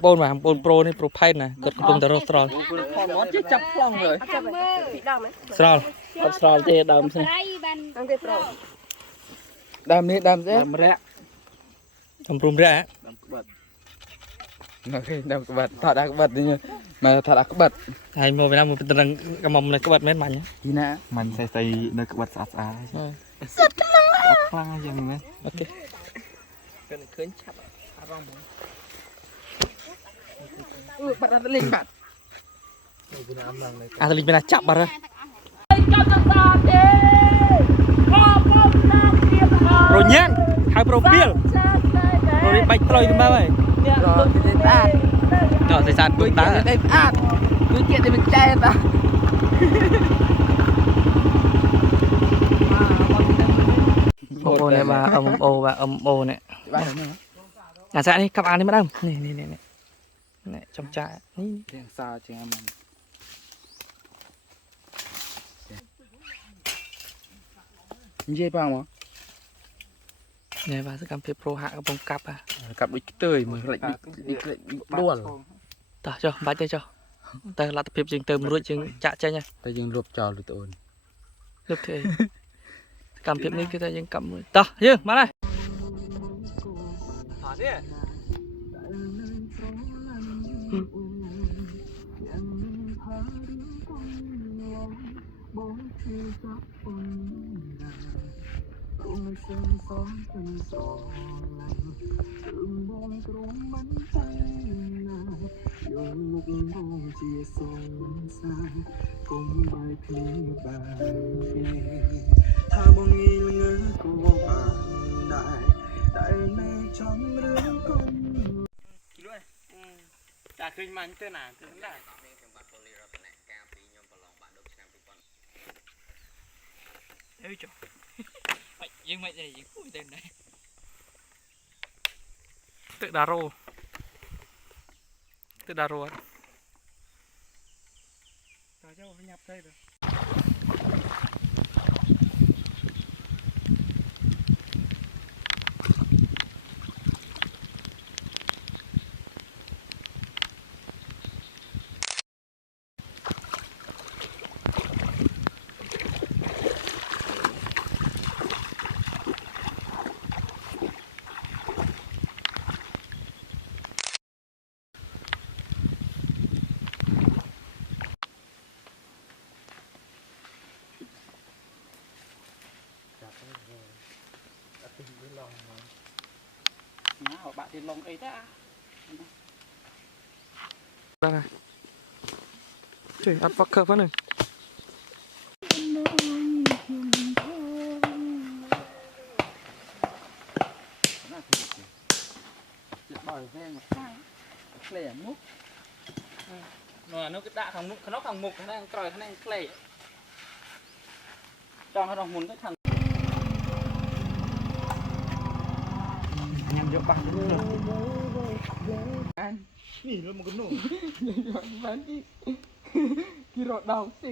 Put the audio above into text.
โปนมาโปนโปรนี่โปรไพ่นะเกิดกระปุกแต่รสตรอล พอมอสจะจับปล้องเลย ตรอล อัสราเจดำสิดำนี่ดำสิดำแรก ทำปรุงเรื่อย ดำกบัดโอเคดำกบัดถอดอักบัดนี่มาถอดอักบัด ไอ้โมไปนะโมเป็นตรังกระมอมเลยก็บัดเม็ดมันเนี่ย ทีน่ะ มันใส่ในกบัดสะอาดคลั่งยังไง โอเค กันเคยชับร่องบัดอันลิงบัด อาตลิงเป็นจับมาเลยโปรยังใครโปรเปียลโปรนี่ใบตรอยขึ้นมาไหม รอจะได้อ่าน เนาะใส่จาน คุ กุ้ ย ง เกี ตาย รติได้อ่านคุยเกียรติเป็นใจตา โอเนี่ยมาโอว่าโอเนี่ย บ้านไหนเนี่ย อ่ะใส่นี่กับอันนี้มาดำนี่จำจ่านี่ เรียงซาเจียมันยี่ห้อมั้ง เนี่ยว่าสกัมเพโปรหะกับปงกับอ่ะ กับอีกเตยมืออะไรอีกด้วน ต่อจ้าบาดเจ้าแต่ลัตเพบจึงเติมรุ่ยจึงจะใจเนี่ย แต่ยังรวบจอหรือตัวอื่น รูปเทกำเพบนี้คือแต่ยังกำมือต่อยืมมาเลยเนี่ย ถ้ามองอีเงือก็อ่านได้ไม่จำเรื่องคน ด้วยจากคืนมันเจอหนาเจอได้เฮ้ยจ้ะไม่ยังไม่ยังพูดเต็มเลยตึกดารุตาเจ้าพยับได้เลยbạn thì lồng ấy ta đây này trời ăn vắt cờ phát này bỏi ven một cái lẻ múc nó cái đạ thằng mục nó thằng mục nó đang còi nó đang lẻ cho nó đồng muốn cái thằng nhằm vô bằng cái anh Nhìn lên một cái nổ bán cái rọt đầu xì